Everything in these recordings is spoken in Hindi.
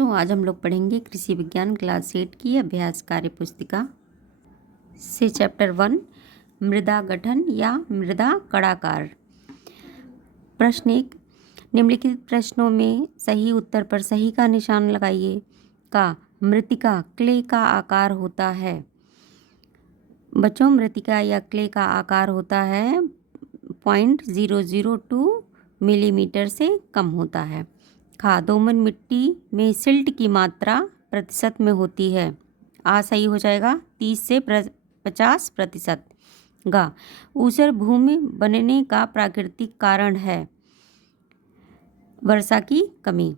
बच्चों आज हम लोग पढ़ेंगे कृषि विज्ञान क्लास 8 की अभ्यास कार्य पुस्तिका से चैप्टर 1 मृदा गठन या मृदा कड़ाकार। प्रश्न 1, निम्नलिखित प्रश्नों में सही उत्तर पर सही का निशान लगाइए। का मृतिका क्ले का आकार होता है। बच्चों मृतिका या क्ले का आकार होता है 0.002 मिलीमीटर से कम होता है। दोमट मिट्टी में सिल्ट की मात्रा प्रतिशत में होती है। सही हो जाएगा 30 से 50%। ऊसर भूमि बनने का प्राकृतिक कारण है वर्षा की कमी।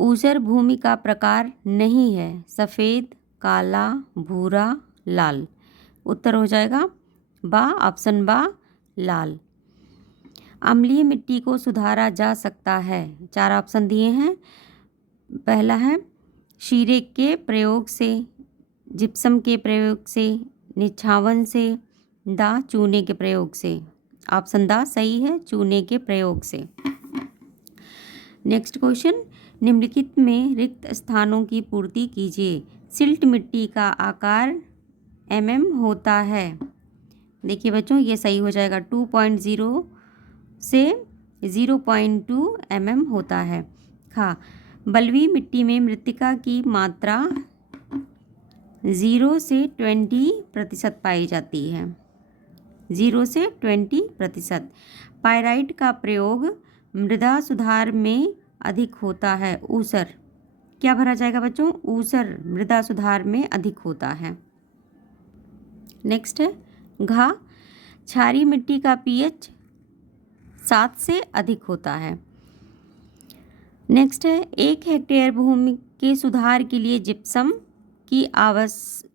ऊसर भूमि का प्रकार नहीं है सफ़ेद, काला, भूरा, लाल। उत्तर हो जाएगा ऑप्शन लाल। अम्लीय मिट्टी को सुधारा जा सकता है। 4 ऑप्शन दिए हैं। पहला है शीरे के प्रयोग से, जिप्सम के प्रयोग से, निछावन से, चूने के प्रयोग से। ऑप्शन सही है, चूने के प्रयोग से। नेक्स्ट क्वेश्चन, निम्नलिखित में रिक्त स्थानों की पूर्ति कीजिए। सिल्ट मिट्टी का आकार होता है। देखिए बच्चों ये सही हो जाएगा 2.0 से 0.2 होता है। बलुई मिट्टी में मृतिका की मात्रा 0 से 20% पाई जाती है। 0 से 20%। पाइराइट का प्रयोग मृदा सुधार में अधिक होता है। ऊसर क्या भरा जाएगा बच्चों? ऊसर मृदा सुधार में अधिक होता है। नेक्स्ट है क्षारीय मिट्टी का pH 7 से अधिक होता है। नेक्स्ट है 1 हेक्टेयर भूमि के सुधार के लिए जिप्सम की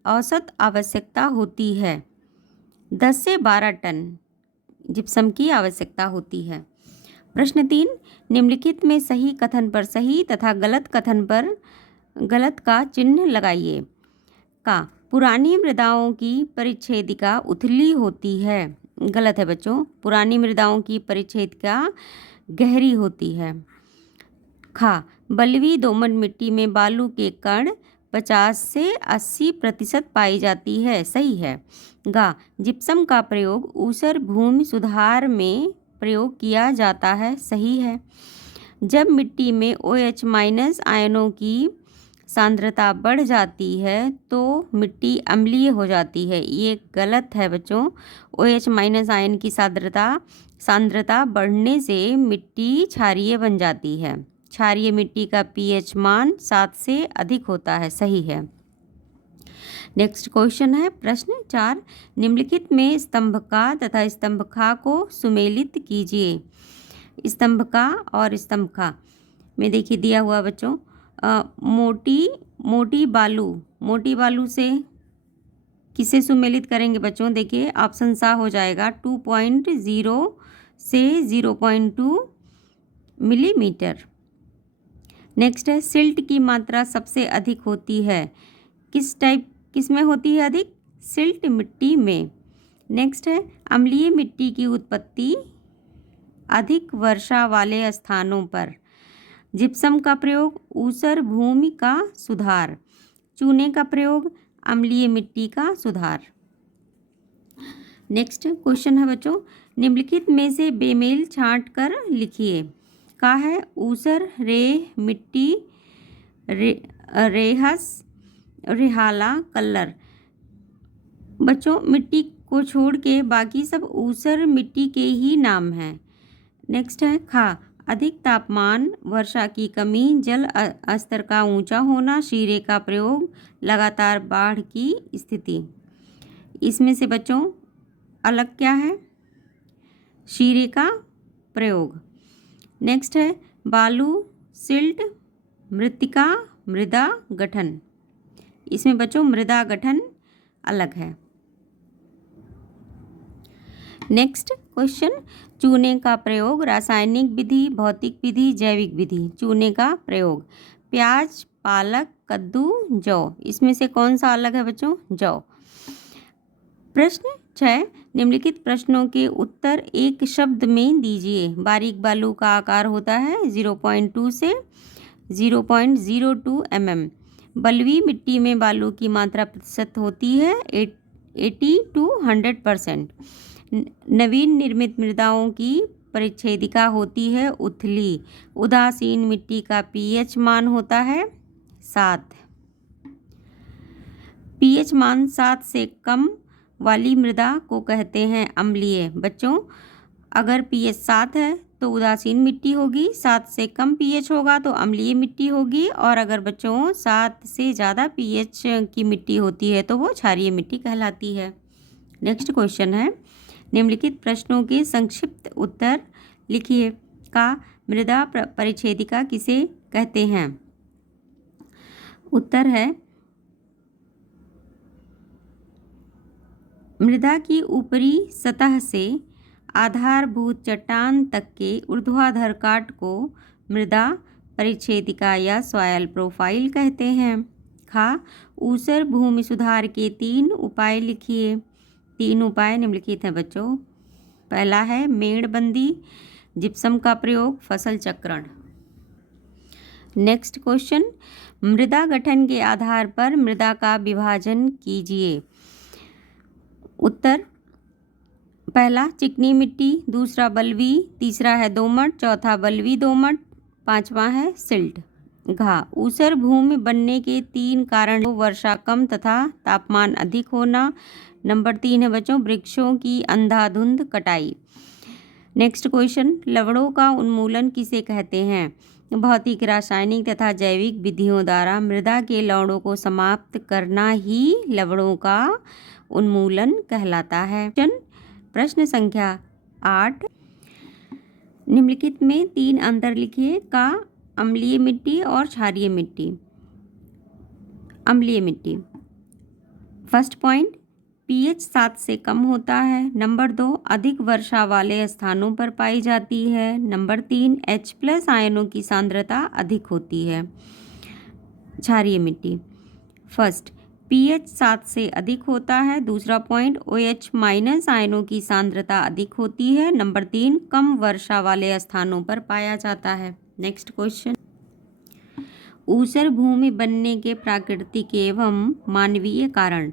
औसत आवश्यकता होती है 10 से 12 टन जिप्सम की आवश्यकता होती है। प्रश्न 3, निम्नलिखित में सही कथन पर सही तथा गलत कथन पर गलत का चिन्ह लगाइए। पुरानी मृदाओं की परिच्छेदिका उथली होती है। गलत है बच्चों, पुरानी मृदाओं की परिच्छेदिका गहरी होती है। बलुई दोमट मिट्टी में बालू के कण 50 से 80% पाई जाती है। सही है। जिप्सम का प्रयोग ऊसर भूमि सुधार में प्रयोग किया जाता है। सही है। जब मिट्टी में OH- आयनों की सांद्रता बढ़ जाती है तो मिट्टी अम्लीय हो जाती है। ये गलत है बच्चों। OH- आयन की सांद्रता बढ़ने से मिट्टी क्षारीय बन जाती है। क्षारीय मिट्टी का pH मान 7 से अधिक होता है। सही है। नेक्स्ट क्वेश्चन है प्रश्न 4, निम्नलिखित में स्तंभका तथा स्तंभखा को सुमेलित कीजिए। स्तंभका और स्तंभखा में देखिए दिया हुआ बच्चों मोटी बालू से किसे सुमेलित करेंगे बच्चों? देखिए ऑप्शन हो जाएगा 2.0 से 0.2 मिलीमीटर। नेक्स्ट है सिल्ट की मात्रा सबसे अधिक होती है। किस में होती है अधिक? सिल्ट मिट्टी में। नेक्स्ट है अम्लीय मिट्टी की उत्पत्ति अधिक वर्षा वाले स्थानों पर। जिप्सम का प्रयोग ऊसर भूमि का सुधार। चूने का प्रयोग अम्लीय मिट्टी का सुधार। नेक्स्ट क्वेश्चन है बच्चों, निम्नलिखित में से बेमेल छांट कर लिखिए। है ऊसर रेह मिट्टी रेहस रेहाला कल्लर। बच्चों मिट्टी को छोड़ के बाकी सब ऊसर मिट्टी के ही नाम हैं। नेक्स्ट है अधिक तापमान, वर्षा की कमी, जल स्तर का ऊंचा होना, शीरे का प्रयोग, लगातार बाढ़ की स्थिति। इसमें से बच्चों अलग क्या है? शीरे का प्रयोग। नेक्स्ट है बालू, सिल्ट, मृतिका, मृदा गठन। इसमें बच्चों मृदा गठन अलग है। नेक्स्ट क्वेश्चन, चूने का प्रयोग, रासायनिक विधि, भौतिक विधि, जैविक विधि। चूने का प्रयोग प्याज, पालक, कद्दू, जौ। इसमें से कौन सा अलग है बच्चों? जौ। प्रश्न 6, निम्नलिखित प्रश्नों के उत्तर एक शब्द में दीजिए। बारीक बालू का आकार होता है 0.2 से 0.02 mm। बलुई मिट्टी में बालू की मात्रा प्रतिशत होती है 80 to 100%। नवीन निर्मित मृदाओं की परिच्छेदिका होती है उथली। उदासीन मिट्टी का पीएच मान होता है 7। पीएच मान 7 से कम वाली मृदा को कहते हैं अम्लीय। बच्चों, अगर पीएच 7 है तो उदासीन मिट्टी होगी, 7 से कम पीएच होगा तो अम्लीय मिट्टी होगी, और अगर बच्चों 7 से ज़्यादा पीएच की मिट्टी होती है तो वो क्षारीय मिट्टी कहलाती है। नेक्स्ट क्वेश्चन है, निम्नलिखित प्रश्नों के संक्षिप्त उत्तर लिखिए। का मृदा परिच्छेदिका किसे कहते हैं? उत्तर है, मृदा की ऊपरी सतह से आधारभूत चट्टान तक के ऊर्ध्वाधर काट को मृदा परिच्छेदिका या सॉयल प्रोफाइल कहते हैं। खा ऊसर भूमि सुधार के 3 उपाय लिखिए। 3 उपाय निम्नलिखित हैं बच्चों। पहला है मेड़बंदी, जिप्सम का प्रयोग, फसल चक्रण। नेक्स्ट क्वेश्चन, मृदा गठन के आधार पर मृदा का विभाजन कीजिए। उत्तर, पहला चिकनी मिट्टी, दूसरा बलुई, तीसरा है दोमट, चौथा बलुई दोमट, पांचवा है सिल्ट। घा ऊसर भूमि बनने के 3 कारण, वर्षा कम तथा तापमान अधिक होना। नंबर 3 है बच्चों वृक्षों की अंधाधुंध कटाई। नेक्स्ट क्वेश्चन, लवणों का उन्मूलन किसे कहते हैं? भौतिक, रासायनिक तथा जैविक विधियों द्वारा मृदा के लवणों को समाप्त करना ही लवणों का उन्मूलन कहलाता है। प्रश्न संख्या 8, निम्नलिखित में 3 अंतर लिखिए। का अम्लीय मिट्टी और क्षारीय मिट्टी। अम्लीय मिट्टी, फर्स्ट पॉइंट, पीएच 7 से कम होता है। नंबर 2, अधिक वर्षा वाले स्थानों पर पाई जाती है। नंबर 3, H+ आयनों की सांद्रता अधिक होती है। क्षारीय मिट्टी, फर्स्ट, पीएच 7 से अधिक होता है। दूसरा पॉइंट, OH- आयनों की सांद्रता अधिक होती है। नंबर 3, कम वर्षा वाले स्थानों पर पाया जाता है। नेक्स्ट क्वेश्चन, ऊसर भूमि बनने के प्राकृतिक एवं मानवीय कारण।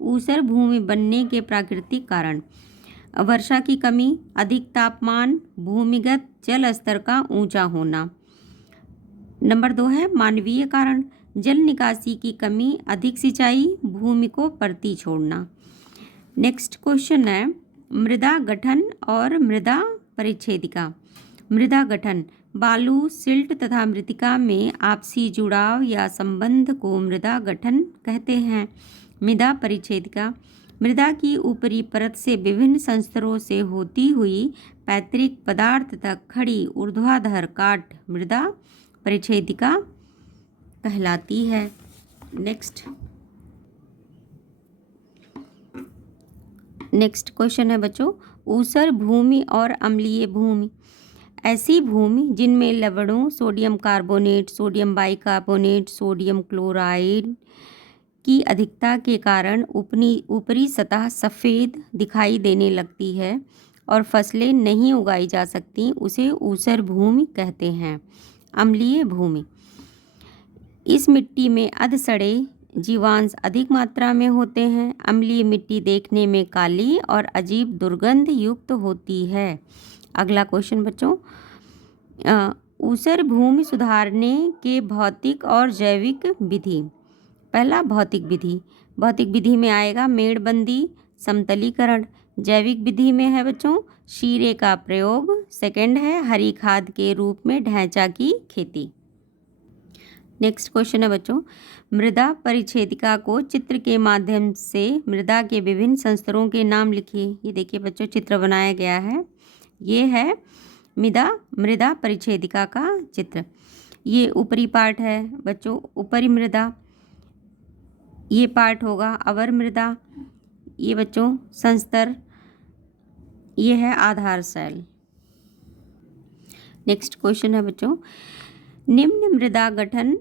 ऊसर भूमि बनने के प्राकृतिक कारण, वर्षा की कमी, अधिक तापमान, भूमिगत जल स्तर का ऊंचा होना। नंबर 2 है मानवीय कारण, जल निकासी की कमी, अधिक सिंचाई, भूमि को परती छोड़ना। नेक्स्ट क्वेश्चन है, मृदा गठन और मृदा परिच्छेदिका। मृदा गठन, बालू, सिल्ट तथा मृतिका में आपसी जुड़ाव या संबंध को मृदा गठन कहते हैं। मृदा परिच्छेदिका, मृदा की ऊपरी परत से विभिन्न संस्तरों से होती हुई पैतृक पदार्थ तक खड़ी ऊर्ध्वाधर काट मृदा परिच्छेदिका कहलाती है। नेक्स्ट क्वेश्चन है बच्चों, ऊसर भूमि और अम्लीय भूमि। ऐसी भूमि जिनमें लवणों, sodium carbonate, sodium bicarbonate, sodium chloride की अधिकता के कारण ऊपरी सतह सफ़ेद दिखाई देने लगती है और फसलें नहीं उगाई जा सकती, उसे ऊसर भूमि कहते हैं। अम्लीय भूमि, इस मिट्टी में अधसड़े जीवांश अधिक मात्रा में होते हैं। अम्लीय मिट्टी देखने में काली और अजीब दुर्गंध युक्त होती है। अगला क्वेश्चन बच्चों, ऊसर भूमि सुधारने के भौतिक और जैविक विधि। पहला भौतिक विधि, भौतिक विधि में आएगा मेड़बंदी, समतलीकरण। जैविक विधि में है बच्चों शीरे का प्रयोग। सेकंड है हरी खाद के रूप में ढैंचा की खेती। नेक्स्ट क्वेश्चन है बच्चों, मृदा परिच्छेदिका को चित्र के माध्यम से मृदा के विभिन्न संस्तरों के नाम लिखिए। ये देखिए बच्चों चित्र बनाया गया है, ये है मृदा परिच्छेदिका का चित्र। ये ऊपरी पार्ट है बच्चों ऊपरी मृदा, ये पार्ट होगा अवर मृदा, ये बच्चों संस्तर, ये है आधार सेल। नेक्स्ट क्वेश्चन है बच्चों, निम्न मृदा गठन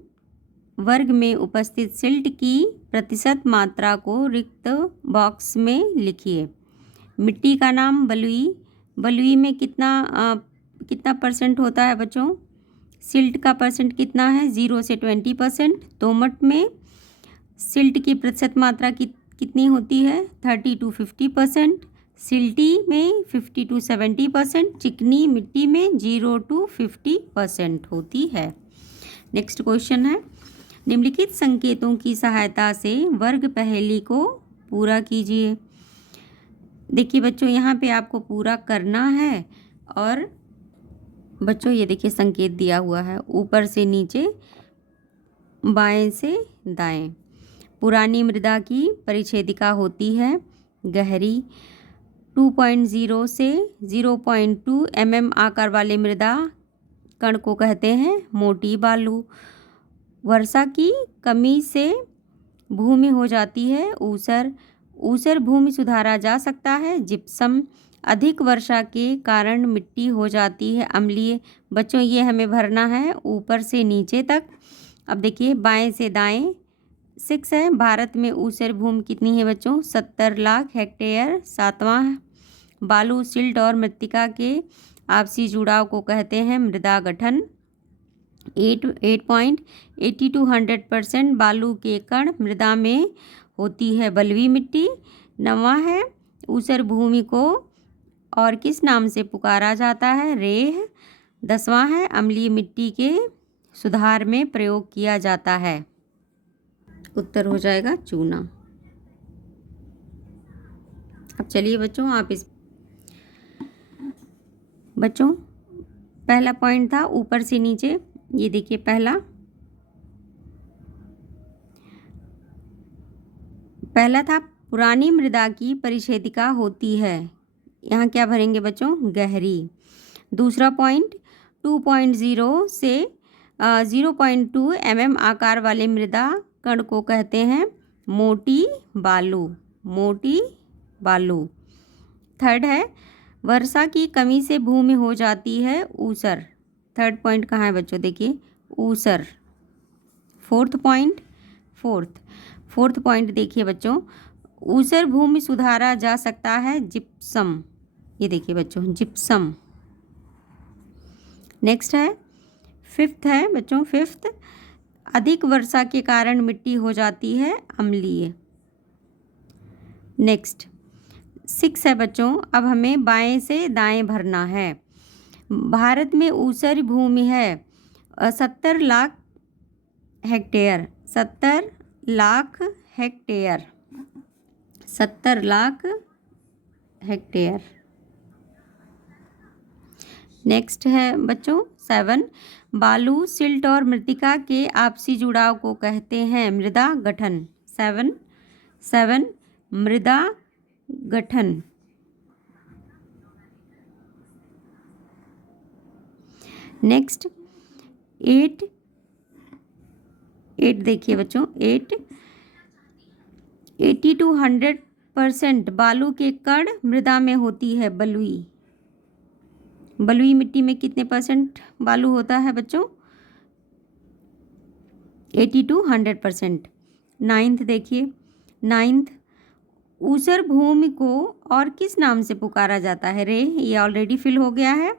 वर्ग में उपस्थित सिल्ट की प्रतिशत मात्रा को रिक्त बॉक्स में लिखिए। मिट्टी का नाम बलुई, बलुई में कितना % होता है बच्चों? सिल्ट का परसेंट कितना है? 0 से 20%। दोमट में सिल्ट की प्रतिशत मात्रा कितनी होती है? 30 to 50%। सिल्टी में 50 to 70%। चिकनी मिट्टी में 0 to 50% होती है। नेक्स्ट क्वेश्चन है, निम्नलिखित संकेतों की सहायता से वर्ग पहेली को पूरा कीजिए। देखिए बच्चों, यहाँ पे आपको पूरा करना है और बच्चों ये देखिए संकेत दिया हुआ है, ऊपर से नीचे, बाएं से दाएं। पुरानी मृदा की परिच्छेदिका होती है गहरी। 2.0 से 0.2 mm आकार वाले मृदा कण को कहते हैं मोटी बालू। वर्षा की कमी से भूमि हो जाती है ऊसर। ऊसर भूमि सुधारा जा सकता है जिप्सम। अधिक वर्षा के कारण मिट्टी हो जाती है अम्लीय। बच्चों ये हमें भरना है ऊपर से नीचे तक। अब देखिए बाएं से दाएं। 6 है, भारत में ऊसर भूमि कितनी है बच्चों? 70 लाख हेक्टेयर। 7वां, बालू, सिल्ट और मृत्तिका के आपसी जुड़ाव को कहते हैं मृदा गठन। 80 to 100% बालू के कण मृदा में होती है बलुई मिट्टी। 9वां है, ऊसर भूमि को और किस नाम से पुकारा जाता है? रेह। 10वां है, अम्लीय मिट्टी के सुधार में प्रयोग किया जाता है। उत्तर हो जाएगा चूना। अब चलिए बच्चों, आप इस बच्चों पहला पॉइंट था ऊपर से नीचे। ये देखिए पहला था पुरानी मृदा की परिच्छेदिका होती है। यहाँ क्या भरेंगे बच्चों? गहरी। दूसरा पॉइंट 2.0 से 0.2 mm आकार वाले मृदा कण को कहते हैं मोटी बालू। मोटी बालू। थर्ड है, वर्षा की कमी से भूमि हो जाती है ऊसर। थर्ड पॉइंट कहाँ है बच्चों? देखिए ऊसर। फोर्थ पॉइंट देखिए बच्चों, ऊसर भूमि सुधारा जा सकता है जिप्सम। ये देखिए बच्चों जिप्सम। नेक्स्ट है फिफ्थ है बच्चों, फिफ्थ, अधिक वर्षा के कारण मिट्टी हो जाती है अम्लीय। नेक्स्ट 6 है बच्चों, अब हमें बाएं से दाएं भरना है। भारत में ऊसर भूमि है 70 lakh hectare. 70 lakh hectare. 70 lakh hectare. Next है बच्चों 7, बालू, सिल्ट और मृत्तिका के आपसी जुड़ाव को कहते हैं मृदा गठन। 7 मृदा गठन। नेक्स्ट 8 देखिए बच्चों 8, 80 to 100% बालू के कण मृदा में होती है बलुई। बलुई मिट्टी में कितने % बालू होता है बच्चों? 80 to 100%। 9th देखिए 9th, ऊसर भूमि को और किस नाम से पुकारा जाता है? रे। ये ऑलरेडी फिल हो गया है।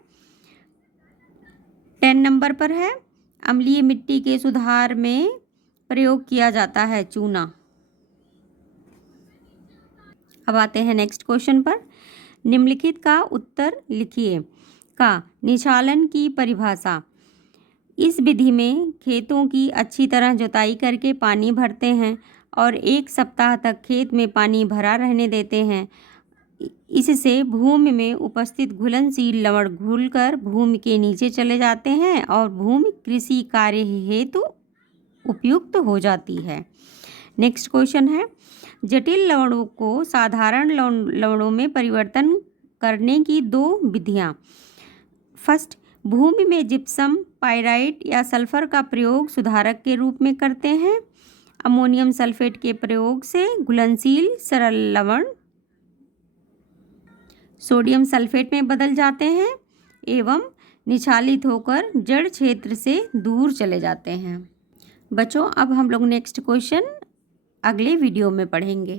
10 नंबर पर है, अम्लीय मिट्टी के सुधार में प्रयोग किया जाता है चूना। अब आते हैं नेक्स्ट क्वेश्चन पर। निम्नलिखित का उत्तर लिखिए। का निछालन की परिभाषा। इस विधि में खेतों की अच्छी तरह जुताई करके पानी भरते हैं और 1 सप्ताह तक खेत में पानी भरा रहने देते हैं। इससे भूमि में उपस्थित घुलनशील लवण घुलकर भूमि के नीचे चले जाते हैं और भूमि कृषि कार्य हेतु उपयुक्त हो जाती है। नेक्स्ट क्वेश्चन है, जटिल लवणों को साधारण लवणों में परिवर्तन करने की 2 विधियाँ। फर्स्ट, भूमि में जिप्सम, पाइराइट या सल्फर का प्रयोग सुधारक के रूप में करते हैं। अमोनियम सल्फेट के प्रयोग से घुलनशील सरल लवण सोडियम सल्फेट में बदल जाते हैं एवं निछालित होकर जड़ क्षेत्र से दूर चले जाते हैं। बच्चों अब हम लोग नेक्स्ट क्वेश्चन अगले वीडियो में पढ़ेंगे।